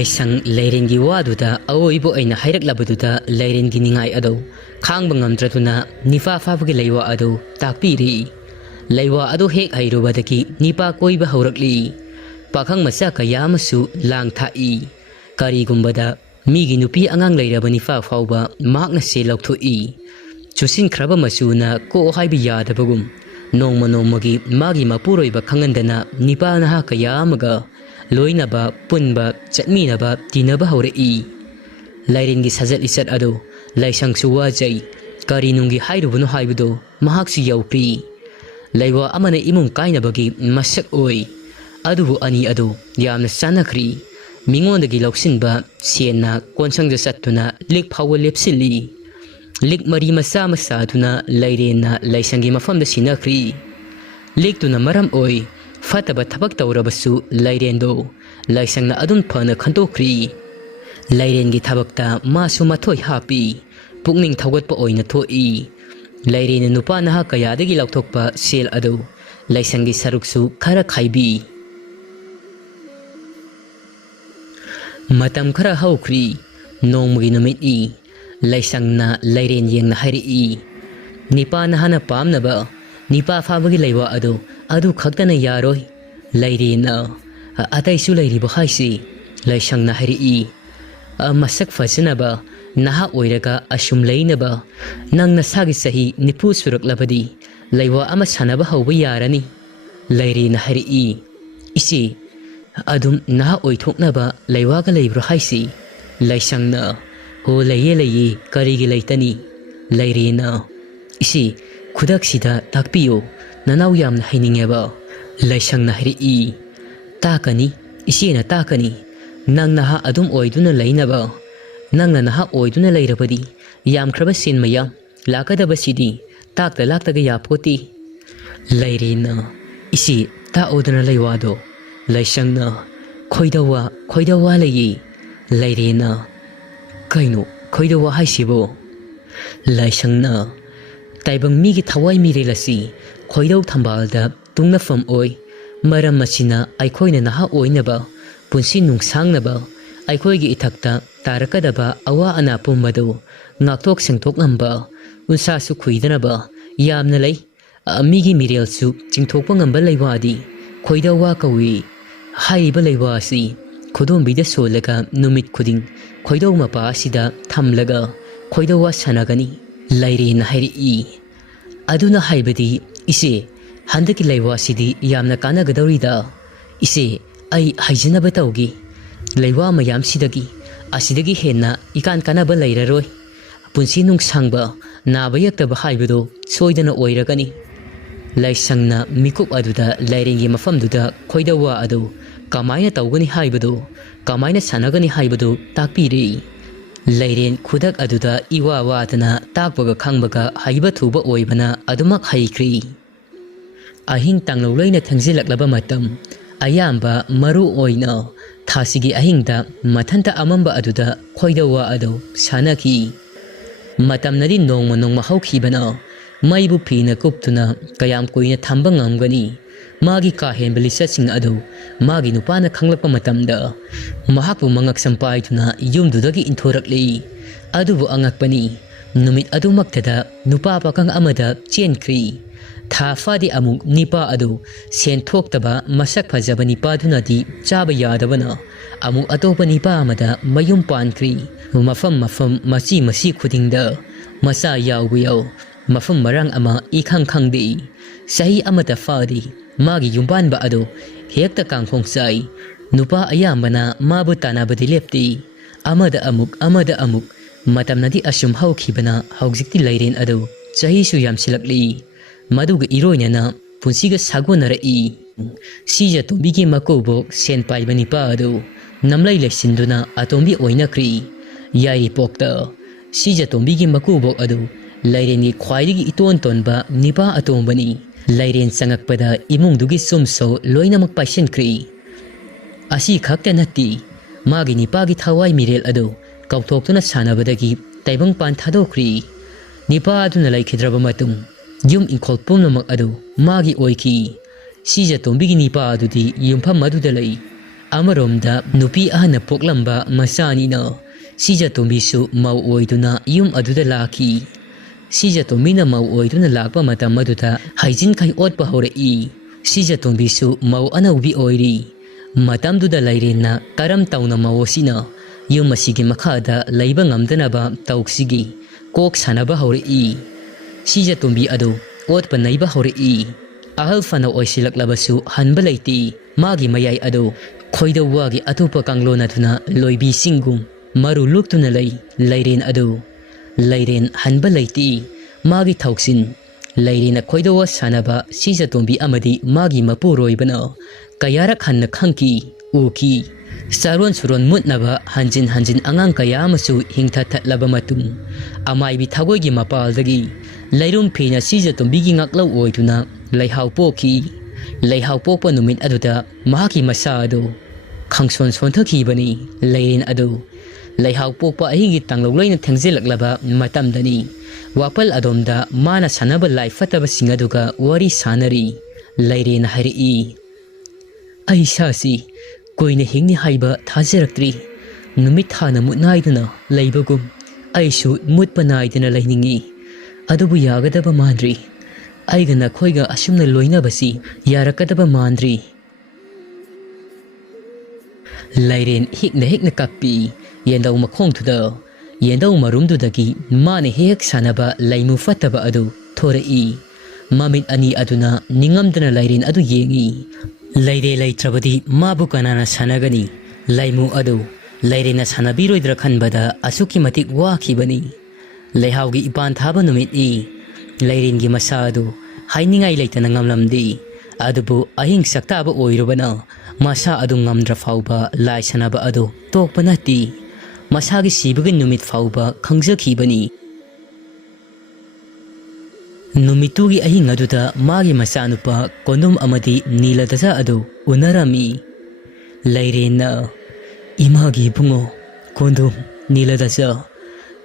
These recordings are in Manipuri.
Laisang leiren gi waduda awoibo aina hairak labaduda leiren gi ningai ado khangba ngamtratuna nipa fabagi leiwa ado takpiri leiwa ado hek hairobadaki nipa koiba haurakli pakhang masa kayamasu lang thai karigumbada migi nupi angang leirabani fa fauba makna se laukthoi chusin khraba masuna ko haibi yadabagum nongma nongmagi magi mapuroiba khangandana nipa naha kayamaga loinaba punba chatminaba tinaba haurei lairengi sajat isat ado laisang suwajai karinungi hairubuno haibudo mahaksu yaupri laiwa amana imung kainabagi masak oi adubu ani ado yamna sanakri mingondagi lauksinba sienna konsangja sattuna lik phawa lepsili lik mari masa masaduna lairena laisangi mafamda sinakri liktuna maram oi fataba thabak tawrabasu lairendo laisangna adun phana khantokri lairengi thabakta masu mathoi hapi pukning thawgatpa oina thoi lairena nupa naha kayadagi lauthokpa sel ado laisangi saruksu khara khaibi matam khara haukri nongmagi numit i laisangna lairen yengna hairi nipa nahana pamnaba nipa fabagi leiwa adu khaktana yaroi lairena ataisu lairibo haisi laisangna hairi masak fasinaba naha oiraga asum leinaba nangna sagi sahi nipu suraklabadi leiwa ama sanaba hauba yarani lairena hairi isi adum naha oithoknaba leiwaga leibro haisi laisangna ho leye karigi leitani lairena isi khudak sida takpiyo nanaw yamna hainingeba laisangna hairi takani isina takani nang naha adum oiduna leinaba nangna naha oiduna leirabadi yamkhraba sinmaya lakadaba sidi takta laktaga yapoti lairena isi ta odana leiwado laisangna khoidawa leyi lairena kaino khoidawa haisibo laisangna taibang migi thawai mirelasi khoidau thambalda tungnafam oi maram masina aikhoina naha oinaba punsi nungsangnaba aikhoigi ithakta tarakadaba awa ana pumbado ngaktok sengtok ngamba unsa su khuidanaba yamna lei migi mirel su chingthokpa ngamba leiwadi khoidawa kawi haiba leiwasi khodombida solaga numit khuding khoidau mapa sida thamlaga khoidawa sanagani lairena hairi aduna haibadi ise handaki leiwa sidi yamna kana gadawrida ise ai haijinaba tawgi leiwa mayam sidagi asidagi henna ikan kanaba leiraroi punsi nung sangba naba yaktaba haibado soidana oiragani laisangna mikup aduda lairengi mafamduda khoidawa adu kamaina tawgani haibado kamaina sanagani haibado takpiri lairen khudak aduda iwa wadana takbaga khangbaga haiba thuba oibana adumak haikri ahing tanglolaina thangjilaklaba matam ayamba maru oina thasigi ahingda mathanta amamba aduda khoidawa adu sanaki matamnadi nongma haukhibana maibu phina kuptuna kayam koina thamba ngamgani magi ka hembelisa sing adu magi nupana khanglakpa matamda mahakbu mangak sampaituna yumdudagi inthorakli adubu angakpani numit adumaktada nupa pakang amada chenkri tha fadi amuk nipa adu sen thoktaba masak phajaba nipa dunadi chaba yadabana amuk atopa nipa amada mayum pankri mafam masi khudingda masa yaw mafam marang ama ikhang khangdi sahi amata fadi magi yumban ba ado hekta kangkhong sai nupa ayambana mabu tanabadi lepti amada amuk matamnadi asum haukhibana haujikti lairen ado chahi su yamsilakli maduga iroinana punsiga sagonarai sija tombigi makobo sen paibani pa ado namlai lesinduna atombi oinakri yai pokta sija tombigi makobo ado laireni khwaidigi iton tonba nipa atombani lairen sangakpada imungdugi sumso loinamak paishenkri asi khakta natti magi nipagi thawai mirel ado kauthokuna sanabadagi taibang pan thadokri nipa aduna laikhidraba matung yum inkhol pumnamak adu magi oiki sija tombigi nipa adudi yumpham maduda lei ꯑꯃꯔꯣꯝꯗ ꯅꯨꯄꯤ ꯑꯍꯟꯅ ꯄꯣꯛꯂꯝꯕ ꯃꯆꯥꯅꯤꯅ ꯁꯤꯖꯇꯣꯝꯕꯤꯁꯨ ꯃꯧ ꯑꯣꯏꯗꯨꯅ ꯌꯨꯝ ꯑꯗꯨꯗ ꯂꯥꯛꯈꯤ꯫ ꯁꯤꯖꯇꯣꯝꯕꯤꯅ ꯃꯧ ꯑꯣꯏꯗꯨꯅ ꯂꯥꯛꯄ ꯃꯇꯝ ꯑꯗꯨꯗ ꯍꯩꯖꯤꯟꯈꯩ ꯑꯣꯠꯄ ꯍꯧꯔꯛꯏ꯫ ꯁꯤꯖꯇꯣꯝꯕꯤꯁꯨ ꯃꯧ ꯑꯅꯧꯕꯤ ꯑꯣꯏꯔꯤ꯫ ꯃꯇꯝꯗꯨꯗ ꯂꯩꯔꯦꯟꯅ ꯀꯔꯝ ꯇꯧꯅ ꯃꯧ ꯑꯁꯤꯅ ꯌꯨꯝ ꯑꯁꯤꯒꯤ ꯃꯈꯥꯗ ꯂꯩꯕ ꯉꯝꯗꯅꯕ ꯇꯧꯁꯤꯒꯦ ꯀꯣꯛ ꯁꯥꯟꯅꯕ ꯍꯧꯔꯛꯏ꯫ ꯁꯤꯖꯇꯣꯝꯕꯤ ꯑꯗꯨ ꯑꯣꯠꯄ ꯅꯩꯕ ꯍꯧꯔꯛꯏ꯫ ꯑꯍꯜ ꯐꯅ ꯑꯣꯏꯁꯤꯜꯂꯛꯂꯕꯁꯨ ꯍꯟꯕ ꯂꯩꯇꯦ꯫ ꯃꯥꯒꯤ ꯃꯌꯥꯏ ꯑꯗꯨ ꯈꯣꯏꯗꯧ ꯋꯥꯒꯤ ꯑꯇꯣꯞꯄ ꯀꯥꯡꯂꯣꯟꯅꯗꯨꯅ ꯂꯣꯏꯕꯤꯁꯤꯡꯒꯨꯝ ꯃꯔꯨ ꯂꯨꯛꯇꯨꯅ ꯂꯩ ꯂꯩꯔꯦꯟ ꯑꯗꯨ꯫ ꯂꯩꯔꯦꯟ ꯍꯟꯕ ꯂꯩꯇꯦ꯫ ꯃꯥꯒꯤ ꯊꯧꯁꯤꯟ ꯂꯩꯔꯦꯟꯅ ꯈꯣꯏꯗꯧ ꯁꯥꯟꯅꯕ ꯁꯤꯖꯇꯣꯝꯕꯤ ꯑꯃꯗꯤ ꯃꯥꯒꯤ ꯃꯄꯨꯔꯣꯏꯕꯅ ꯀꯌꯥꯔꯛ ꯍꯟꯅ ꯈꯪꯈꯤ ꯎꯈꯤ꯫ ꯆꯥꯔꯣꯟ ꯁꯨꯔꯣꯟ ꯃꯨꯠꯅꯕ ꯍꯟꯖꯤꯟ ꯍꯟꯖꯤꯟ ꯑꯉꯥꯡ ꯀꯌꯥ ꯑꯃꯁꯨ ꯍꯤꯡꯊꯊꯠꯂꯕ ꯃꯇꯨꯡ ꯑꯃꯥꯏꯕꯤ ꯊꯒꯣꯏꯒꯤ ꯃꯄꯥꯜꯗꯒꯤ ꯂꯩꯔꯨꯝ ꯐꯤꯅ ꯁꯤꯖꯇꯣꯝꯕꯤꯒꯤ ꯉꯥꯛꯂꯧ ꯑꯣꯏꯗꯨꯅ ꯂꯩꯍꯥꯎ ꯄꯣꯛꯈꯤ꯫ ꯂꯩꯍꯥꯎ ꯄꯣꯛꯄ ꯅꯨꯃꯤꯠ ꯑꯗꯨꯗ ꯃꯍꯥꯛꯀꯤ ꯃꯁꯥ ꯑꯗꯨ ꯈꯪꯁꯣꯟ ꯁꯣꯟꯊꯈꯤꯕꯅꯤ꯫ ꯂꯩꯔꯦꯟ ꯑꯗꯨ ꯂꯩꯍꯥꯎ ꯄꯣꯛꯄ ꯑꯍꯤꯡꯒꯤ ꯇꯥꯡꯂꯧꯂꯩꯅ ꯊꯦꯡꯖꯤꯜꯂꯛꯂꯕ ꯃꯇꯝꯗꯅꯤ ꯋꯥꯄꯜ ꯑꯗꯣꯝꯗ ꯃꯥꯅ ꯁꯥꯟꯅꯕ ꯂꯥꯏ ꯐꯠꯇꯕꯁꯤꯡ ꯑꯗꯨꯒ ꯋꯥꯔꯤ ꯁꯥꯟꯅꯔꯤ꯫ ꯂꯩꯔꯦꯟ ꯍꯥꯏꯔꯛꯏ, ꯑꯩ ꯏꯁꯥꯁꯤ ꯀꯨꯏꯅ ꯍꯤꯡꯅꯤ ꯍꯥꯏꯕ ꯊꯥꯖꯔꯛꯇ꯭ꯔꯤ꯫ ꯅꯨꯃꯤꯠ ꯊꯥꯅ ꯃꯨꯠ ꯅꯥꯏꯗꯨꯅ ꯂꯩꯕꯒꯨꯝ ꯑꯩꯁꯨ ꯃꯨꯠꯄ ꯅꯥꯏꯗꯅ ꯂꯩꯅꯤꯡꯏ꯫ ꯑꯗꯨꯕꯨ ꯌꯥꯒꯗꯕ ꯃꯥꯟꯗ꯭ꯔꯤ꯫ ꯑꯩꯒ ꯅꯈꯣꯏꯒ ꯑꯁꯨꯝꯅ ꯂꯣꯏꯅꯕꯁꯤ ꯌꯥꯔꯛꯀꯗꯕ ꯃꯥꯟꯗ꯭ꯔꯤ꯫ ꯂꯩꯔꯦꯟ ꯍꯤꯛꯅ ꯍꯤꯛꯅ ꯀꯞꯄꯤ ꯌꯦꯟꯗꯧ ꯃꯈꯣꯡꯗꯨꯗ꯫ ꯌꯦꯟꯗꯧ ꯃꯔꯨꯝꯗꯨꯗꯒꯤ ꯃꯥꯅ ꯍꯦꯛ ꯁꯥꯟꯅꯕ ꯂꯩꯃꯨ ꯐꯠꯇꯕ ꯑꯗꯨ ꯊꯣꯔꯛꯏ꯫ ꯃꯃꯤꯠ ꯑꯅꯤ ꯑꯗꯨꯅ ꯅꯤꯡꯉꯝꯗꯅ ꯂꯩꯔꯦꯟ ꯑꯗꯨ ꯌꯦꯡꯏ꯫ ꯂꯩꯔꯦ ꯂꯩꯇ꯭ꯔꯕꯗꯤ ꯃꯥꯕꯨ ꯀꯅꯥꯅ ꯁꯥꯟꯅꯒꯅꯤ? ꯂꯩꯃꯨ ꯑꯗꯨ ꯂꯩꯔꯦꯟꯅ ꯁꯥꯟꯅꯕꯤꯔꯣꯏꯗ꯭ꯔꯥ ꯈꯟꯕꯗ ꯑꯁꯨꯛꯀꯤ ꯃꯇꯤꯛ ꯋꯥꯈꯤꯕꯅꯤ꯫ ꯂꯩꯍꯥꯎꯒꯤ ꯏꯄꯥꯟ ꯊꯥꯕ ꯅꯨꯃꯤꯠꯅꯤ꯫ ꯂꯩꯔꯦꯟꯒꯤ ꯃꯁꯥ ꯑꯗꯨ ꯍꯥꯏꯅꯤꯡꯉꯥꯏ ꯂꯩꯇꯅ ꯉꯝꯂꯝꯗꯦ꯫ ꯑꯗꯨꯕꯨ ꯑꯍꯤꯡ ꯆꯥꯛꯇꯥꯕ ꯑꯣꯏꯔꯨꯕꯅ ꯃꯁꯥ ꯑꯗꯨ ꯉꯝꯗ꯭ꯔ ꯐꯥꯎꯕ ꯂꯥꯏ ꯁꯥꯟꯅꯕ ꯑꯗꯨ ꯇꯣꯛꯄ ꯅꯠꯇꯦ꯫ ꯃꯁꯥꯒꯤ ꯁꯤꯕꯒꯤ ꯅꯨꯃꯤꯠ ꯐꯥꯎꯕ ꯈꯪꯖꯈꯤꯕꯅꯤ꯫ ꯅꯨꯃꯤꯠꯇꯨꯒꯤ ꯑꯍꯤꯡ ꯑꯗꯨꯗ ꯃꯥꯒꯤ ꯃꯆꯥꯅꯨꯄꯥ ꯀꯣꯟꯗꯨꯝ ꯑꯃꯗꯤ ꯅꯤꯂꯗꯁꯥ ꯑꯗꯨ ꯎꯅꯔꯝꯃꯤ꯫ ꯂꯩꯔꯦꯟꯅ, ꯏꯃꯥꯒꯤ ꯏꯕꯨꯡꯉꯣ ꯀꯣꯟꯗꯨꯝ, ꯅꯤꯂꯗꯁꯥ,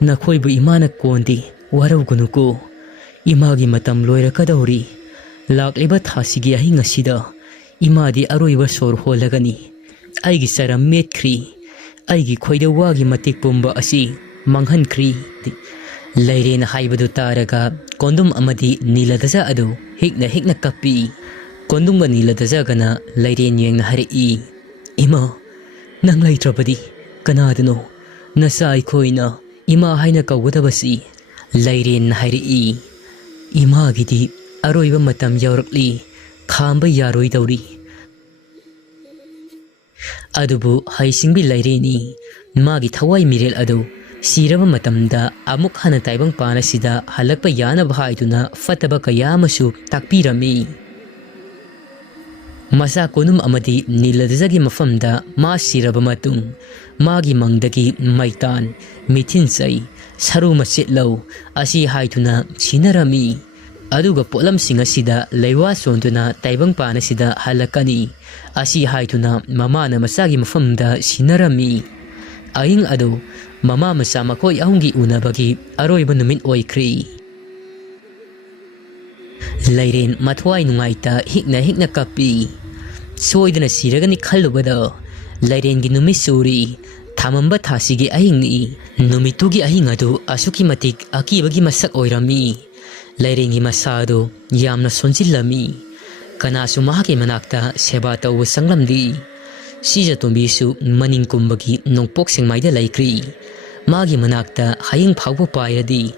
ꯅꯈꯣꯏꯕꯨ ꯏꯃꯥꯅ ꯀꯣꯟꯗꯦ ꯋꯥꯔꯧꯒꯅꯨꯀꯣ꯫ ꯏꯃꯥꯒꯤ ꯃꯇꯝ ꯂꯣꯏꯔꯛꯀꯗꯧꯔꯤ꯫ ꯂꯥꯛꯂꯤꯕ ꯊꯥꯁꯤꯒꯤ ꯑꯍꯤꯡ ꯑꯁꯤꯗ ꯏꯃꯥꯗꯤ ꯑꯔꯣꯏꯕ ꯁꯣꯔ ꯍꯣꯜꯂꯒꯅꯤ꯫ ꯑꯩꯒꯤ ꯆꯔꯝ ꯃꯦꯠꯈ꯭ꯔꯤ꯫ ꯑꯩꯒꯤ ꯈꯣꯏꯗꯧ ꯋꯥꯒꯤ ꯃꯇꯤꯛ ꯄꯨꯝꯕ ꯑꯁꯤ ꯃꯥꯡꯍꯟꯈ꯭ꯔꯤ꯫ ꯂꯩꯔꯦꯟꯅ ꯍꯥꯏꯕꯗꯨ ꯇꯥꯔꯒ ꯀꯣꯟꯗꯨꯝ ꯑꯃꯗꯤ ꯅꯤꯂꯗꯁꯥ ꯑꯗꯨ ꯍꯤꯛꯅ ꯍꯤꯛꯅ ꯀꯞꯄꯤ꯫ ꯀꯣꯟꯗꯨꯝꯒ ꯅꯤꯂꯗꯁꯥꯒꯅ ꯂꯩꯔꯦꯟ ꯌꯦꯡꯅ ꯍꯥꯏꯔꯛꯏ, ꯏꯃꯥ, ꯅꯪ ꯂꯩꯇ꯭ꯔꯕꯗꯤ ꯀꯅꯥꯗꯅꯣ ꯅꯆꯥ ꯑꯩꯈꯣꯏꯅ ꯏꯃꯥ ꯍꯥꯏꯅ ꯀꯧꯒꯗꯕꯁꯤ? ꯂꯩꯔꯦꯟꯅ ꯍꯥꯏꯔꯛꯏ, ꯏꯃꯥꯒꯤꯗꯤ ꯑꯔꯣꯏꯕ ꯃꯇꯝ ꯌꯧꯔꯛꯂꯤ, ꯈꯥꯝꯕ ꯌꯥꯔꯣꯏꯗꯧꯔꯤ꯫ ꯑꯗꯨꯕꯨ ꯍꯩꯁꯤꯡꯕꯤ ꯂꯩꯔꯦꯟꯅꯤ ꯃꯥꯒꯤ ꯊꯋꯥꯏ ꯃꯤꯔꯦꯜ ꯑꯗꯨ ꯁꯤꯔꯕ ꯃꯇꯝꯗ ꯑꯃꯨꯛ ꯍꯟꯅ ꯇꯥꯏꯕꯪꯄꯥꯟ ꯑꯁꯤꯗ ꯍꯜꯂꯛꯄ ꯌꯥꯅꯕ ꯍꯥꯏꯗꯨꯅ ꯐꯠꯇꯕ ꯀꯌꯥ ꯑꯃꯁꯨ ꯇꯥꯛꯄꯤꯔꯝꯃꯤ꯫ ꯃꯆꯥ ꯀꯣꯟꯗꯨꯝ ꯑꯃꯗꯤ ꯅꯤꯂꯗꯁꯥꯒꯤ ꯃꯐꯝꯗ ꯃꯥ ꯁꯤꯔꯕ ꯃꯇꯨꯡ ꯃꯥꯒꯤ ꯃꯪꯗꯒꯤ ꯃꯩꯇꯥꯟ, ꯃꯤꯊꯤꯟꯆꯩ, ꯁꯔꯨ ꯃꯆꯦꯠꯂꯧ ꯑꯁꯤ ꯍꯥꯏꯗꯨꯅ ꯁꯤꯟꯅꯔꯝꯃꯤ꯫ ꯑꯗꯨꯒ ꯄꯣꯠꯂꯝꯁꯤꯡ ꯑꯁꯤꯗ ꯂꯩꯋꯥ ꯆꯣꯟꯗꯨꯅ ꯇꯥꯏꯕꯪꯄꯥꯟ ꯑꯁꯤꯗ ꯍꯜꯂꯛꯀꯅꯤ ꯑꯁꯤ ꯍꯥꯏꯗꯨꯅ ꯃꯃꯥꯅ ꯃꯆꯥꯒꯤ ꯃꯐꯝꯗ ꯁꯤꯟꯅꯔꯝꯃꯤ꯫ ꯑꯍꯤꯡ ꯑꯗꯨ ꯃꯃꯥ ꯃꯆꯥ ꯃꯈꯣꯏ ꯑꯍꯨꯝꯒꯤ ꯎꯅꯕꯒꯤ ꯑꯔꯣꯏꯕ ꯅꯨꯃꯤꯠ ꯑꯣꯏꯈ꯭ꯔꯤ꯫ ꯂꯩꯔꯦꯟ ꯃꯊꯋꯥꯏ ꯅꯨꯡꯉꯥꯏꯇ ꯍꯤꯛꯅ ꯍꯤꯛꯅ ꯀꯞꯄꯤ꯫ ꯁꯣꯏꯗꯅ ꯁꯤꯔꯒꯅꯤ ꯈꯜꯂꯨꯕꯗ ꯂꯩꯔꯦꯟꯒꯤ ꯅꯨꯃꯤꯠ ꯆꯨꯔꯤ꯫ ꯊꯥꯃꯝꯕ ꯊꯥꯁꯤꯒꯤ ꯑꯍꯤꯡꯅꯤ꯫ ꯅꯨꯃꯤꯠꯇꯨꯒꯤ ꯑꯍꯤꯡ ꯑꯗꯨ ꯑꯁꯨꯛꯀꯤ ꯃꯇꯤꯛ ꯑꯀꯤꯕꯒꯤ ꯃꯁꯛ ꯑꯣꯏꯔꯝꯃꯤ꯫ ꯂꯩꯔꯦꯟꯒꯤ ꯃꯁꯥ ꯑꯗꯨ ꯌꯥꯝꯅ ꯁꯣꯟꯖꯤꯜꯂꯝꯃꯤ꯫ ꯀꯅꯥꯁꯨ ꯃꯍꯥꯛꯀꯤ ꯃꯅꯥꯛꯇ ꯁꯦꯕꯥ ꯇꯧꯕ ꯆꯪꯂꯝꯗꯦ꯫ ꯁꯤꯖꯇꯣꯝꯕꯤꯁꯨ ꯃꯅꯤꯡ ꯀꯨꯝꯕꯒꯤ ꯅꯣꯡꯄꯣꯛ ꯁꯦꯡꯃꯥꯏꯗ ꯂꯩꯈ꯭ꯔꯤ꯫ ꯃꯥꯒꯤ ꯃꯅꯥꯛꯇ ꯍꯌꯤꯡ ꯐꯥꯎꯕ ꯄꯥꯏꯔꯗꯤ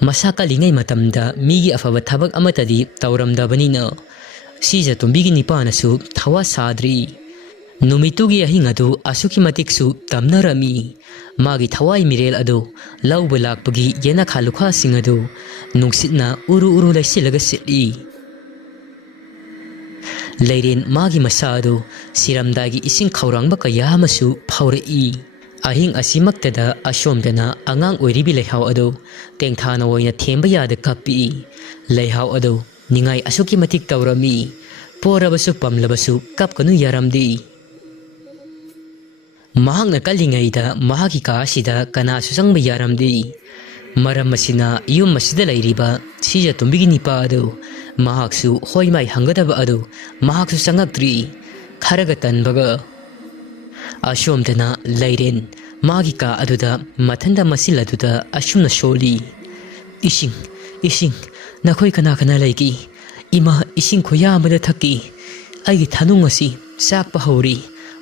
ꯃꯁꯥ ꯀꯜꯂꯤꯉꯩ ꯃꯇꯝꯗ ꯃꯤꯒꯤ ꯑꯐꯕ ꯊꯕꯛ ꯑꯃꯠꯇꯗꯤ ꯇꯧꯔꯝꯗꯕꯅꯤꯅ ꯁꯤꯖꯇꯣꯝꯕꯤꯒꯤ ꯅꯤꯄꯥꯅꯁꯨ ꯊꯋꯥ ꯁꯥꯗ꯭ꯔꯤ꯫ ꯅꯨꯃꯤꯠꯇꯨꯒꯤ ꯑꯍꯤꯡ ꯑꯗꯨ ꯑꯁꯨꯛꯀꯤ ꯃꯇꯤꯛꯁꯨ ꯇꯝꯅꯔꯝꯃꯤ꯫ ꯃꯥꯒꯤ ꯊꯋꯥꯏ ꯃꯤꯔꯦꯜ ꯑꯗꯨ ꯂꯧꯕ ꯂꯥꯛꯄꯒꯤ ꯌꯦꯅꯈꯥ ꯂꯨꯈꯥꯁꯤꯡ ꯑꯗꯨ ꯅꯨꯡꯁꯤꯠꯅ ꯎꯔꯨ ꯎꯔꯨ ꯂꯩꯁꯤꯜꯂꯒ ꯁꯤꯠꯂꯤ꯫ ꯂꯩꯔꯦꯟ ꯃꯥꯒꯤ ꯃꯁꯥ ꯑꯗꯨ ꯁꯤꯔꯝꯗꯥꯏꯒꯤ ꯏꯁꯤꯡ ꯈꯧꯔꯥꯡꯕ ꯀꯌꯥ ꯑꯃꯁꯨ ꯐꯥꯎꯔꯛꯏ꯫ ꯑꯍꯤꯡ ꯑꯁꯤꯃꯛꯇꯗ ꯑꯁꯣꯝꯗꯅ ꯑꯉꯥꯡ ꯑꯣꯏꯔꯤꯕꯤ ꯂꯩꯍꯥꯎ ꯑꯗꯨ ꯇꯦꯡꯊꯥꯅ ꯑꯣꯏꯅ ꯊꯦꯝꯕ ꯌꯥꯗ ꯀꯞꯄꯤ꯫ ꯂꯩꯍꯥꯎ ꯑꯗꯨ ꯅꯤꯡꯉꯥꯏ ꯑꯁꯨꯛꯀꯤ ꯃꯇꯤꯛ ꯇꯧꯔꯝꯃꯤ꯫ ꯄꯣꯔꯕꯁꯨ ꯄꯝꯂꯕꯁꯨ ꯀꯞꯀꯅꯨ ꯌꯥꯔꯝꯗꯦ꯫ ꯃꯍꯥꯛꯅ ꯀꯜꯂꯤꯉꯩꯗ ꯃꯍꯥꯛꯀꯤ ꯀꯥ ꯑꯁꯤꯗ ꯀꯅꯥꯁꯨ ꯆꯪꯕ ꯌꯥꯔꯝꯗꯦ꯫ ꯃꯔꯝ ꯑꯁꯤꯅ ꯌꯨꯝ ꯑꯁꯤꯗ ꯂꯩꯔꯤꯕ ꯁꯤꯖꯇꯣꯝꯕꯤꯒꯤ ꯅꯤꯄꯥ ꯑꯗꯨ ꯃꯍꯥꯛꯁꯨ ꯍꯣꯏ ꯃꯥꯏ ꯍꯪꯒꯗꯕ ꯑꯗꯨ ꯃꯍꯥꯛꯁꯨ ꯆꯪꯉꯛꯇ꯭ꯔꯤ꯫ ꯈꯔꯒ ꯇꯟꯕꯒ ꯑꯁꯣꯝꯗꯅ ꯂꯩꯔꯦꯟ ꯃꯥꯒꯤ ꯀꯥ ꯑꯗꯨꯗ ꯃꯊꯟꯗ ꯃꯁꯤꯜ ꯑꯗꯨꯗ ꯑꯁꯨꯝꯅ ꯁꯣꯜꯂꯤ꯫ ꯏꯁꯤꯡ ꯏꯁꯤꯡ ꯅꯈꯣꯏ ꯀꯅꯥ ꯀꯅꯥ ꯂꯩꯒꯦ? ꯏꯃꯥ ꯏꯁꯤꯡ ꯈꯨꯌꯥꯝꯕꯗ ꯊꯛꯀꯤ꯫ ꯑꯩꯒꯤ ꯊꯥꯅꯨꯡ ꯑꯁꯤ ꯆꯥꯛꯄ ꯍꯧꯔꯤ,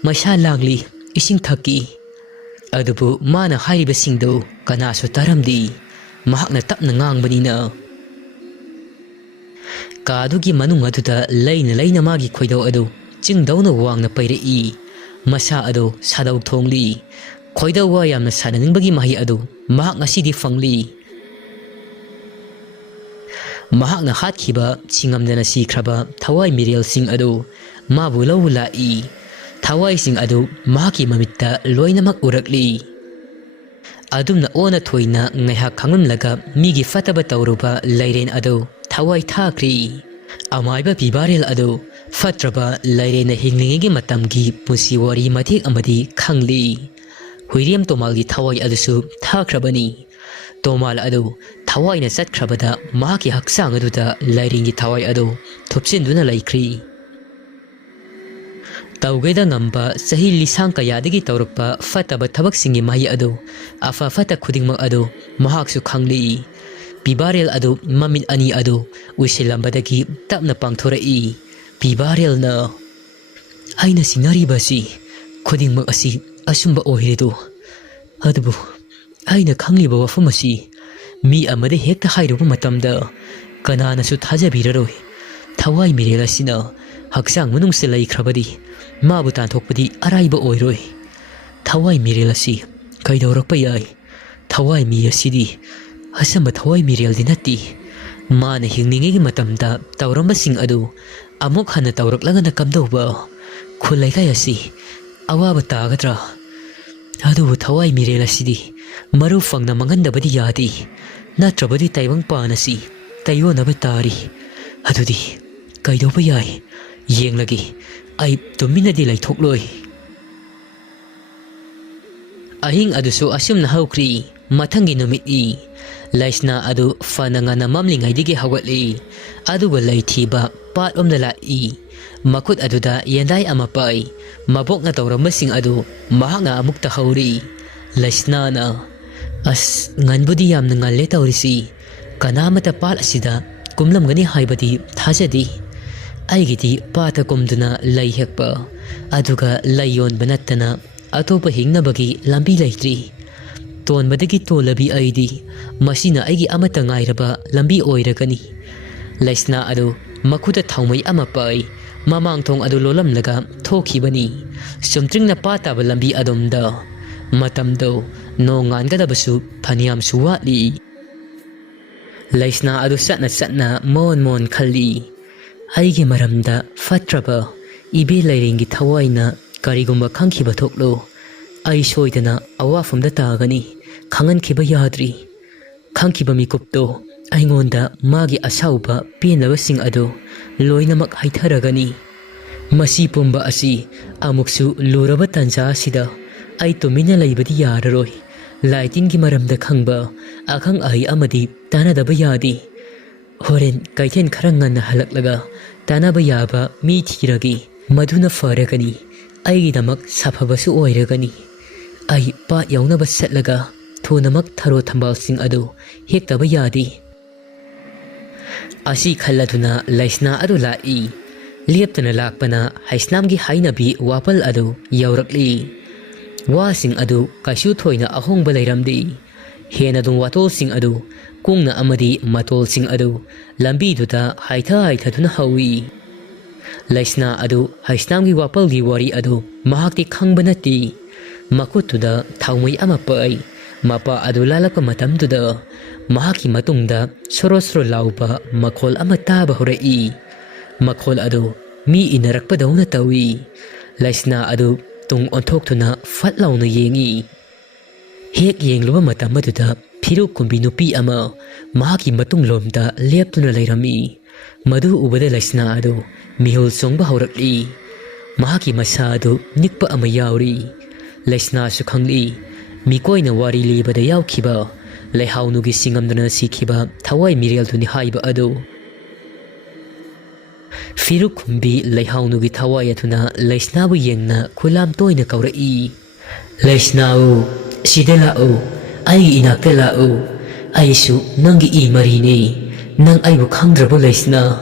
ꯃꯩꯁꯥ ꯂꯥꯡꯂꯤ, ꯏꯁꯤꯡ ꯊꯛꯀꯤ꯫ ꯑꯗꯨꯕꯨ ꯃꯥꯅ ꯍꯥꯏꯔꯤꯕꯁꯤꯡꯗꯨ ꯀꯅꯥꯁꯨ ꯇꯥꯔꯝꯗꯦ, ꯃꯍꯥꯛꯅ ꯇꯞꯅ ꯉꯥꯡꯕꯅꯤꯅ꯫ ꯀꯥꯗꯨꯒꯤ ꯃꯅꯨꯡ ꯑꯗꯨꯗ ꯂꯩꯅ ꯂꯩꯅ ꯃꯥꯒꯤ ꯈꯣꯏꯗꯧ ꯑꯗꯨ ꯆꯤꯡꯗꯧꯅ ꯋꯥꯡꯅ ꯄꯩꯔꯛꯏ, ꯃꯁꯥ ꯑꯗꯨ ꯁꯥꯗꯧ ꯊꯣꯡꯂꯤ꯫ ꯈꯣꯏꯗꯧ ꯋꯥ ꯌꯥꯝꯅ ꯁꯥꯟꯅꯅꯤꯡꯕꯒꯤ ꯃꯍꯩ ꯑꯗꯨ ꯃꯍꯥꯛ ꯉꯁꯤꯗꯤ ꯐꯪꯂꯤ꯫ ꯃꯍꯥꯛꯅ ꯍꯥꯠꯈꯤꯕ ꯁꯤꯡꯉꯝꯗꯅ ꯁꯤꯈ꯭ꯔꯕ ꯊꯋꯥꯏ ꯃꯤꯔꯦꯜꯁꯤꯡ ꯑꯗꯨ ꯃꯥꯕꯨ ꯂꯧꯕ ꯂꯥꯛꯏ꯫ ꯊꯋꯥꯏꯁꯤꯡ ꯑꯗꯨ ꯃꯍꯥꯛꯀꯤ ꯃꯃꯤꯠꯇ ꯂꯣꯏꯅꯃꯛ ꯎꯔꯛꯂꯤ꯫ ꯑꯗꯨꯝꯅ ꯑꯣꯟꯅ ꯊꯣꯏꯅ ꯉꯥꯏꯍꯥꯛ ꯈꯪꯂꯝꯂꯒ ꯃꯤꯒꯤ ꯐꯠꯇꯕ ꯇꯧꯔꯨꯕ ꯂꯩꯔꯦꯟ ꯑꯗꯨ ꯊꯋꯥꯏ ꯊꯥꯈ꯭ꯔꯤ꯫ ꯑꯃꯥꯏꯕ ꯄꯤꯕꯥꯔꯦꯜ ꯑꯗꯨ ꯐꯠꯇ꯭ꯔꯕ ꯂꯩꯔꯦꯟꯅ ꯍꯤꯡꯂꯤꯉꯩꯒꯤ ꯃꯇꯝꯒꯤ ꯄꯨꯟꯁꯤ ꯋꯥꯔꯤ ꯃꯇꯦꯛ ꯑꯃꯗꯤ ꯈꯪꯂꯤ꯫ ꯍꯨꯏꯔꯦꯝ ꯇꯣꯃꯥꯜꯒꯤ ꯊꯋꯥꯏ ꯑꯗꯨꯁꯨ ꯊꯥꯈ꯭ꯔꯕꯅꯤ꯫ ꯇꯣꯃꯥꯜ ꯑꯗꯨ ꯊꯋꯥꯏꯅ ꯆꯠꯈ꯭ꯔꯕꯗ ꯃꯍꯥꯛꯀꯤ ꯍꯛꯆꯥꯡ ꯑꯗꯨꯗ ꯂꯩꯔꯦꯟꯒꯤ ꯊꯋꯥꯏ ꯑꯗꯨ ꯊꯨꯞꯆꯤꯟꯗꯨꯅ ꯂꯩꯈ꯭ꯔꯤ꯫ ꯇꯧꯒꯦꯗ ꯉꯝꯕ ꯆꯍꯤ ꯂꯤꯁꯥꯡ ꯀꯌꯥꯗꯒꯤ ꯇꯧꯔꯛꯄ ꯐꯠꯇꯕ ꯊꯕꯛꯁꯤꯡꯒꯤ ꯃꯍꯩ ꯑꯗꯨ ꯑꯐ ꯐꯠꯇ ꯈꯨꯗꯤꯡꯃꯛ ꯑꯗꯨ ꯃꯍꯥꯛꯁꯨ ꯈꯪꯂꯤ꯫ ꯄꯤꯕꯥꯔꯦꯜ ꯑꯗꯨ ꯃꯃꯤꯠ ꯑꯅꯤ ꯑꯗꯨ ꯎꯏꯁꯤꯜꯂꯝꯕꯗꯒꯤ ꯇꯞꯅ ꯄꯥꯡꯊꯣꯔꯛꯏ꯫ ꯄꯤꯕꯥꯔꯦꯜꯅ "ꯑꯩꯅ ꯆꯤꯡꯅꯔꯤꯕ ꯑꯁꯤ ꯈꯨꯗꯤꯡꯃꯛ ꯑꯁꯤ ꯑꯆꯨꯝꯕ ꯑꯣꯏꯔꯦꯗꯣ, ꯑꯗꯨꯕꯨ ꯑꯩꯅ ꯈꯪꯂꯤꯕ ꯋꯥꯐꯝ ꯑꯁꯤ ꯃꯤ ꯑꯃꯗ ꯍꯦꯛꯇ ꯍꯥꯏꯔꯨꯕ ꯃꯇꯝꯗ ꯀꯅꯥꯅꯁꯨ ꯊꯥꯖꯕꯤꯔꯔꯣꯏ꯫ ꯊꯋꯥꯏ ꯃꯤꯔꯦꯜ ꯑꯁꯤꯅ ꯍꯛꯆꯥꯡ ꯃꯅꯨꯡꯗ ꯂꯩꯈ꯭ꯔꯕꯗꯤ ꯃꯥꯕꯨ ꯇꯥꯟꯊꯣꯛꯄꯗꯤ ꯑꯔꯥꯏꯕ ꯑꯣꯏꯔꯣꯏ꯫ ꯊꯋꯥꯏ ꯃꯤꯔꯦꯜ ꯑꯁꯤ ꯀꯩꯗꯧꯔꯛꯄ ꯌꯥꯏ? ꯊꯋꯥꯏ ꯃꯤ ꯑꯁꯤꯗꯤ ꯑꯆꯝꯕ ꯊꯋꯥꯏ ꯃꯤꯔꯦꯜꯗꯤ ꯅꯠꯇꯦ꯫ ꯃꯥꯅ ꯍꯤꯡꯂꯤꯉꯩꯒꯤ ꯃꯇꯝꯗ ꯇꯧꯔꯝꯕꯁꯤꯡ ꯑꯗꯨ ꯑꯃꯨꯛ ꯍꯟꯅ ꯇꯧꯔꯛꯂꯒꯅ ꯀꯝꯗꯧꯕ? ꯈꯨꯜ ꯂꯩꯀꯥꯏ ꯑꯁꯤ ꯑꯋꯥꯕ ꯇꯥꯒꯗ꯭ꯔꯥ? ꯑꯗꯨꯕꯨ ꯊꯋꯥꯏ ꯃꯤꯔꯦꯜ ꯑꯁꯤꯗꯤ ꯃꯔꯨ ꯐꯪꯅ ꯃꯥꯡꯍꯟꯗꯕꯗꯤ ꯌꯥꯗꯦ, ꯅꯠꯇ꯭ꯔꯕꯗꯤ ꯇꯥꯏꯕꯪꯄꯥꯟ ꯑꯁꯤ ꯇꯩꯌꯣꯟꯅꯕ ꯇꯥꯔꯤ꯫ ꯑꯗꯨꯗꯤ ꯀꯩꯗꯧꯕ ꯌꯥꯏ? ꯌꯦꯡꯂꯒꯦ, ꯑꯩ ꯇꯨꯃꯤꯟꯅꯗꯤ ꯂꯩꯊꯣꯛꯂꯣꯏ꯫ ꯑꯍꯤꯡ ꯑꯗꯨꯁꯨ ꯑꯁꯨꯝꯅ ꯍꯧꯈ꯭ꯔꯤ꯫ ꯃꯊꯪꯒꯤ ꯅꯨꯃꯤꯠꯅꯤ꯫ ꯂꯩꯁꯅꯥ ꯑꯗꯨ ꯐꯅ ꯉꯟꯅ ꯃꯝꯂꯤꯉꯩꯗꯒꯤ ꯍꯧꯒꯠꯂꯤ, ꯑꯗꯨꯒ ꯂꯩ ꯊꯤꯕ ꯄꯥꯠꯂꯣꯝꯗ ꯂꯥꯛꯏ꯫ ꯃꯈꯨꯠ ꯑꯗꯨꯗ ꯌꯦꯟꯗꯥꯏ ꯑꯃ ꯄꯥꯏ꯫ ꯃꯕꯣꯛꯅ ꯇꯧꯔꯝꯕꯁꯤꯡ ꯑꯗꯨ ꯃꯍꯥꯛꯅ ꯑꯃꯨꯛ ꯇꯧꯍꯧꯔꯤ꯫ ꯂꯩꯁꯅꯥꯅ "ꯑꯁ, ꯉꯟꯕꯨꯗꯤ ꯌꯥꯝꯅ ꯉꯜꯂꯦ ꯇꯧꯔꯤꯁꯤ꯫ ꯀꯅꯥꯃꯠꯇ ꯄꯥꯠ ꯑꯁꯤꯗ ꯀꯨꯝꯂꯝꯒꯅꯤ ꯍꯥꯏꯕꯗꯤ ꯊꯥꯖꯗꯦ꯫ ꯑꯩꯒꯤꯗꯤ ꯄꯥꯠꯇ ꯀꯨꯝꯗꯨꯅ ꯂꯩ ꯍꯦꯛꯄ ꯑꯗꯨꯒ ꯂꯩ ꯌꯣꯟꯕ ꯅꯠꯇꯅ ꯑꯇꯣꯞꯄ ꯍꯤꯡꯅꯕꯒꯤ ꯂꯝꯕꯤ ꯂꯩꯇ꯭ꯔꯤ꯫ ꯇꯣꯟꯕꯗꯒꯤ ꯇꯣꯜꯂꯕꯤ ꯑꯩꯗꯤ ꯃꯁꯤꯅ ꯑꯩꯒꯤ ꯑꯃꯠꯇ ꯉꯥꯏꯔꯕ ꯂꯝꯕꯤ ꯑꯣꯏꯔꯒꯅꯤ"꯫ ꯂꯩꯁꯅꯥ ꯑꯗꯨ ꯃꯈꯨꯠꯇ ꯊꯥꯎꯃꯩ ꯑꯃ ꯄꯥꯏ꯫ ꯃꯃꯥꯡꯊꯣꯡ ꯑꯗꯨ ꯂꯣꯜꯂꯝꯂꯒ ꯊꯣꯛꯈꯤꯕꯅꯤ, ꯆꯨꯝꯇ꯭ꯔꯤꯡꯅ ꯄꯥꯠ ꯇꯥꯕ ꯂꯝꯕꯤ ꯑꯗꯣꯝꯗ꯫ ꯃꯇꯝꯗꯣ ꯅꯣꯡ ꯉꯥꯟꯒꯗꯕꯁꯨ ꯐꯅꯌꯥꯝꯁꯨ ꯋꯥꯠꯂꯤ꯫ ꯂꯩꯁꯅꯥ ꯑꯗꯨ ꯆꯠꯅ ꯆꯠꯅ ꯃꯣꯟ ꯃꯣꯟ ꯈꯜꯂꯤ꯫ ꯑꯩꯒꯤ ꯃꯔꯝꯗ ꯐꯠꯇ꯭ꯔꯕ ꯏꯕꯦ ꯂꯩꯔꯦꯟꯒꯤ ꯊꯋꯥꯏꯅ ꯀꯔꯤꯒꯨꯝꯕ ꯈꯪꯈꯤꯕ ꯊꯣꯛꯂꯣ, ꯑꯩ ꯁꯣꯏꯗꯅ ꯑꯋꯥꯐꯝꯗ ꯇꯥꯒꯅꯤ꯫ ꯈꯪꯍꯟꯈꯤꯕ ꯌꯥꯗ꯭ꯔꯤ꯫ ꯈꯪꯈꯤꯕ ꯃꯤꯀꯨꯞꯇꯣ ꯑꯩꯉꯣꯟꯗ ꯃꯥꯒꯤ ꯑꯁꯥꯎꯕ ꯄꯦꯟꯗꯕꯁꯤꯡ ꯑꯗꯨ ꯂꯣꯏꯅꯃꯛ ꯍꯩꯊꯔꯒꯅꯤ꯫ ꯃꯁꯤ ꯄꯨꯝꯕ ꯑꯁꯤ ꯑꯃꯨꯛꯁꯨ ꯂꯨꯔꯕ ꯇꯥꯟꯖꯥ ꯑꯁꯤꯗ ꯑꯩ ꯇꯨꯃꯤꯟꯅ ꯂꯩꯕꯗꯤ ꯌꯥꯔꯔꯣꯏ꯫ ꯂꯥꯏꯇꯤꯟꯒꯤ ꯃꯔꯝꯗ ꯈꯪꯕ ꯑꯈꯪ ꯑꯍꯩ ꯑꯃꯗꯤ ꯇꯥꯟꯅꯗꯕ ꯌꯥꯗꯦ꯫ ꯍꯣꯔꯦꯟ ꯀꯩꯊꯦꯜ ꯈꯔ ꯉꯟꯅ ꯍꯜꯂꯛꯂꯒ ꯇꯥꯟꯅꯕ ꯌꯥꯕ ꯃꯤ ꯊꯤꯔꯒꯦ꯫ ꯃꯗꯨꯅ ꯐꯔꯒꯅꯤ, ꯑꯩꯒꯤꯗꯃꯛ ꯁꯥꯐꯕꯁꯨ ꯑꯣꯏꯔꯒꯅꯤ꯫ ꯑꯩ ꯄꯥꯠ ꯌꯧꯅꯕ ꯆꯠꯂꯒ ꯊꯨꯅꯃꯛ ꯊꯔꯣ ꯊꯝꯕꯥꯜꯁꯤꯡ ꯑꯗꯨ ꯍꯦꯛꯇꯕ ꯌꯥꯗꯦ꯫ ꯑꯁꯤ ꯈꯜꯂꯗꯨꯅ ꯂꯩꯁꯅꯥ ꯑꯗꯨ ꯂꯥꯛꯏ꯫ ꯂꯦꯞꯇꯅ ꯂꯥꯛꯄꯅ ꯍꯩꯁꯅꯥꯝꯒꯤ ꯍꯥꯏꯅꯕꯤ ꯋꯥꯄꯜ ꯑꯗꯨ ꯌꯧꯔꯛꯂꯤ꯫ ꯋꯥꯁꯤꯡ ꯑꯗꯨ ꯀꯩꯁꯨ ꯊꯣꯏꯅ ꯑꯍꯣꯡꯕ ꯂꯩꯔꯝꯗꯦ꯫ ꯍꯦꯟꯅꯗꯨꯝ ꯋꯥꯇꯣꯜꯁꯤꯡ ꯑꯗꯨ ꯀꯨꯡꯅ ꯑꯃꯗꯤ ꯃꯇꯣꯜꯁꯤꯡ ꯑꯗꯨ ꯂꯝꯕꯤꯗꯨꯗ ꯍꯥꯏꯊ ꯍꯥꯏꯊꯗꯨꯅ ꯍꯧꯏ꯫ ꯂꯩꯁꯅꯥ ꯑꯗꯨ ꯍꯩꯁꯅꯥꯝꯒꯤ ꯋꯥꯄꯜꯒꯤ ꯋꯥꯔꯤ ꯑꯗꯨ ꯃꯍꯥꯛꯇꯤ ꯈꯪꯕ ꯅꯠꯇꯦ꯫ ꯃꯈꯨꯠꯇꯨꯗ ꯊꯥꯎꯃꯩ ꯑꯃ ꯄꯥꯏ꯫ ꯃꯄꯥ ꯑꯗꯨ ꯂꯥꯜꯂꯛꯄ ꯃꯇꯝꯗꯨꯗ ꯃꯍꯥꯛꯀꯤ ꯃꯇꯨꯡꯗ ꯁꯣꯔꯣ ꯁꯣꯔꯣ ꯂꯥꯎꯕ ꯃꯈꯣꯜ ꯑꯃ ꯇꯥꯕ ꯍꯧꯔꯛꯏ꯫ ꯃꯈꯣꯜ ꯑꯗꯨ ꯃꯤ ꯏꯅꯔꯛꯄꯗꯧꯅ ꯇꯧꯏ꯫ ꯂꯩꯁꯅꯥ ꯑꯗꯨ ꯇꯨꯡ ꯑꯣꯟꯊꯣꯛꯇꯨꯅ ꯐꯠ ꯂꯥꯎꯅ ꯌꯦꯡꯏ꯫ ꯍꯦꯛ ꯌꯦꯡꯂꯨꯕ ꯃꯇꯝ ꯑꯗꯨꯗ ꯐꯤꯔꯨꯛ ꯀꯨꯝꯕꯤ ꯅꯨꯄꯤ ꯑꯃ ꯃꯍꯥꯛꯀꯤ ꯃꯇꯨꯡꯂꯣꯝꯗ ꯂꯦꯞꯇꯨꯅ ꯂꯩꯔꯝꯃꯤ꯫ ꯃꯗꯨ ꯎꯕꯗ ꯂꯩꯁꯅꯥ ꯑꯗꯨ ꯃꯤꯍꯨꯜ ꯆꯣꯡꯕ ꯍꯧꯔꯛꯂꯤ꯫ ꯃꯍꯥꯛꯀꯤ ꯃꯁꯥ ꯑꯗꯨ ꯅꯤꯛꯄ ꯑꯃ ꯌꯥꯎꯔꯤ꯫ ꯂꯩꯁꯅꯥꯁꯨ ꯈꯪꯂꯤ, ꯃꯤꯀꯣꯏꯅ ꯋꯥꯔꯤ ꯂꯤꯕꯗ ꯌꯥꯎꯈꯤꯕ ꯂꯩꯍꯥꯎꯅꯨꯒꯤ ꯁꯤꯡꯉꯝꯗꯅ ꯁꯤꯈꯤꯕ ꯊꯋꯥꯏ ꯃꯤꯔꯦꯜꯗꯨꯅꯤ ꯍꯥꯏꯕ ꯑꯗꯨ꯫ Firuk kumbi Leihao nugi thawai atuna Laisnabu yengna kulam toina kaura'i. Laisnau, sida la'u, ai inakta la'u, aisu nangi I marine, nang aibu khangdrabu Laisna.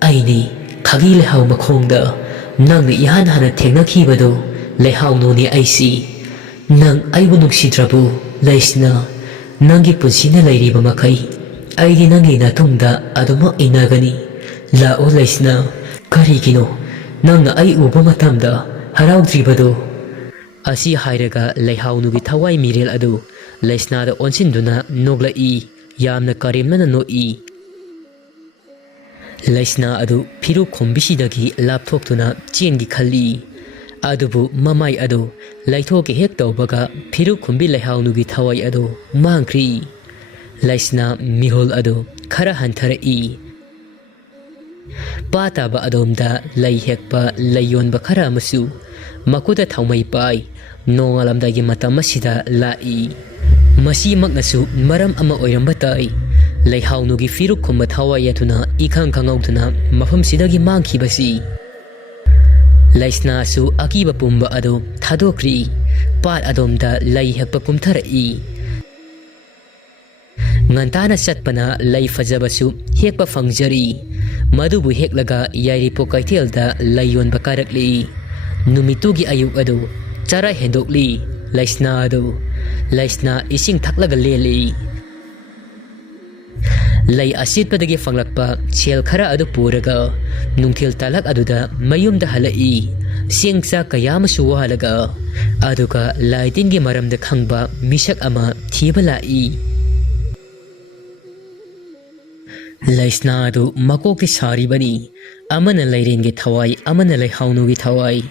Aini Khagi Leihao makhongda, nang ihan hana thengnakibado Leihao nuni aisi. Nang aibu nungsidrabu Laisna, nangi punsina lairiba makai. Aidi nangi natungda aduma inagani. La'o Laisna, karigino, nangna ai uba matamda haraudribado. Asi hairaga Leihao nugi thawai Meerel adu Laisna da onsinduna nogla'i, yamna karimnana no'i. Laisna adu Firuk khombisidagi lapthoktuna chengi khalli. Adubu mamai adu laithoki hek tawbaga Firuk khombi Leihao nugi thawai adu mangkri. Laisna mihol adu khara hanthara'i. Pataba adomda lay hekpa layonba khara amasu makuda thaumai pai nongalamdagi matam asida la'i. Masi maknasu maram ama oiramba tai Leihao nugi Firuk khomba thawai atuna ikhang khangauduna mafam sidagi mangkhibasi. Laisna su akiba pumba ado thadokri pat adomda lay hekpa kumthara'i. Ngantana chatpana lay fajabasu hekpa fangjari. Madubu heklaga yairipo kaithelda layonba karakli. Numitugi ayuk adu chara hendokli Laisna adu. Laisna ising thaklaga leli. Lay asitpadagi fanglakpa sel khara adu puraga nungthil talak aduda mayumda halai. Singsa kayamasu wahalaga aduga laitingi maramda khangba misak ama thiba lai. Laisna adu makokti saribani. Amana leiren gi thawai, amana Leihao nugi thawai.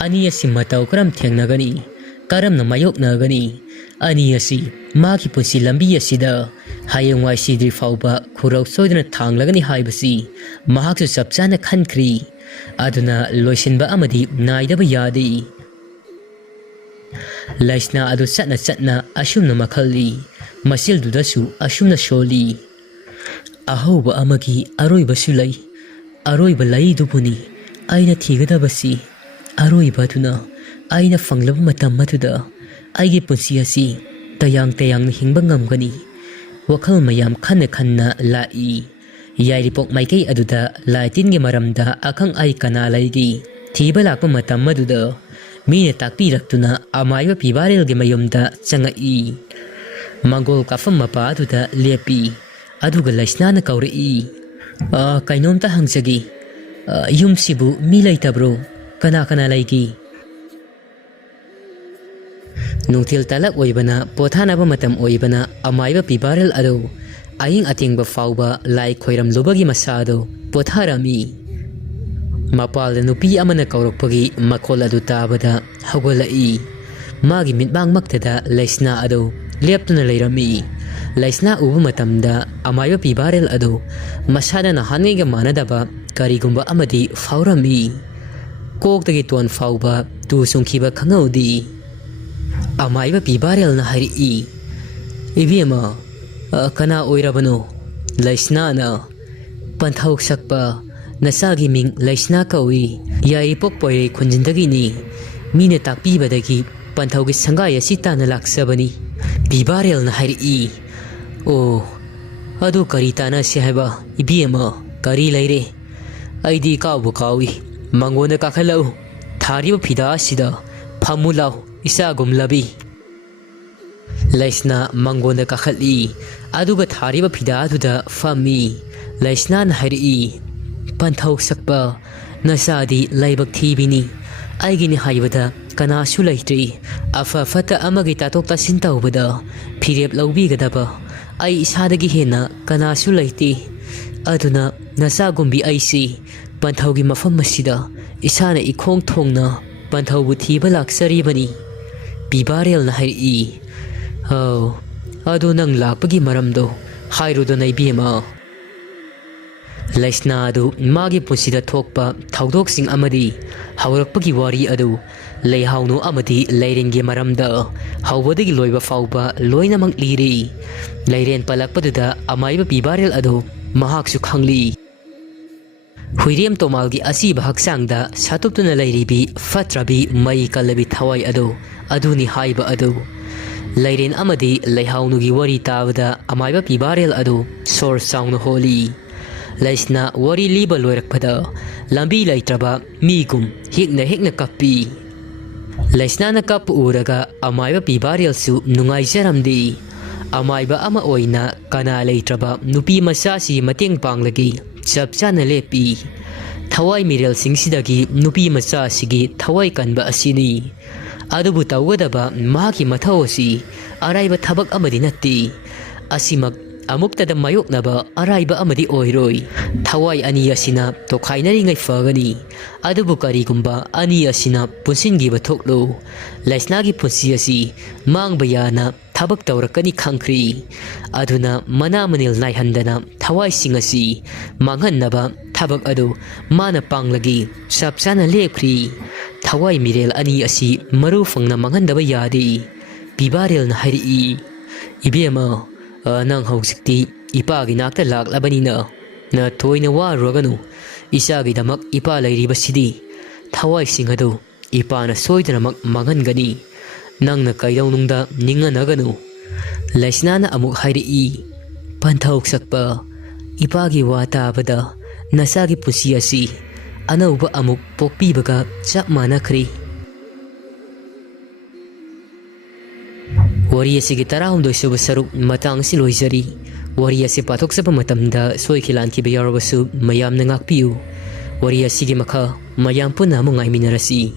Ani asi matau karam thengnagani, karamna mayoknagani. Ani asi magi punsi lambi asida hayengwai sidri fauba khurau soidna thanglagani haibasi mahaksu chapchana khankhri. Aduna loisinba amadi naidaba yadi. Laisna adu chatna ashumna makhalli, masildudasu ashumna sholi. Ahoba amagi aroiba sulai, aroiba lai dubuni, aina thigadabasi, aroiba tuna, aina fanglaba matam matuda, aigi punsi asi, tayang hingba ngamgani, wakal mayam khanna lai. Yairipok maikay aduda laitingi maramda akang ay kanalaigi, thiba lakpa matam maduda, mine takpiraktuna amaywa pibaril gi mayumda changai. Mangol kafam mapa aduda lepi. Aduga Laisna na kauri'i. Kainom ta hangsagi. Yum sibu mi laitabro. Kana laigi. Nungtil talak oibana pothanaba matam oibana amayba pibaril ado. Aying atingba fauba lai khoiram lubagi masado potharami. Mapal nupi amana kaurokpagi makol adu tabada hagolai. Magi mitbang maktada Laisna ado leptuna leirami. Laisna ubu matamda amayba pibaril ado masada na hangiga manadaba karigumba amadi faurami. Koktagi tuan fauba tu sungkiba khangaudi. Amayba pibaril na hari'i. Ibiyama, kana oirabano Laisna na panthawk sakpa nasagi ming Laisna kawi. Yairipok poire khunjindagi ni mine takpibadagi panthawgi sangaya sita na laksabani. Pibaril na hari'i. Oh, adu karitana sihaba ibiyama kari leire. Aidi kawu kawi mangona kakhalau thariba phida sida phamulau isa gumlabi. Laisna mangona kakhali aduga thariba phida aduda fami. Laisna na hari'i panthawk sakpa nasadi laibak thibini. Aigini haibada kanasu laitri afa fata amagi tatok tasin tawbada phirep laubigadaba. Ay isadagi hena kanasu laiti. Aduna nasa gumbi aisi panthawgi mafam masida isana ikhong thongna panthawbu thiba laksaribani. Pibaril na hari'i. Adu nang lakpagi maramdo hairudo na ibiyama. Laisna adu magi punsida thokpa thawdoksing amadi haurakpagi wari adu Leihao no amadi leiren gi maramda hawbadagi loiba fauba loinamang liri. Leiren palakpaduda amayba pibaril adu mahaksu khangli. Huirem tomalgi asiba haksangda satuptuna lairibi fatrabi mai kalabi thawai aduni haiba adu leiren amadi leihaunugi wari tabada amaiba pibarel adu sor sauna holi laisna wari liba loirakpada lambi laitraba migum hekna kappi laisna na kap uraga amaiba pibarel su nungai jaramdi amaiba ama oina kana leitraba nupi masasi mateng panglagi chapchana lepi thawai Meerel singsidagi nupi macha sigi thawai kanba asini adubu tawgadaba mahaki mathau asi araiba thabak amadi natti asimak amuktada mayoknaba araiba amadi oiroi thawai ani asina tokhainari ngai fagani adubu karigumba ani asina punsingi bathoklo laisnagi punsi asi mangba yana thabak tawrakani khangkhri aduna mana manil naihandana thawai singasi manghannaba thabak adu mana panglagi sapchana lepkhri thawai Meerel ani asi maru fangna manghandaba yadi pibarel na hairi ibema nang hausikti ipagi nakta laklabanina na toina waroganu isagi damak ipa lairibasidi thawai singadu ipana soidanamak manghangani nangna kaidaunungda ninganaganu laisnana amuk hairi panthauk sakpa ipagi wata bada nasagi pusi asi anauba amuk pokpibaga chap manakhri wari asigi tarahumdoi suba saruk matang si loizari wari asi pathok sapa matamda soikhilan ki bayarabasu mayamna ngakpiu wari asigi makha mayam punna mo ngaiminarasi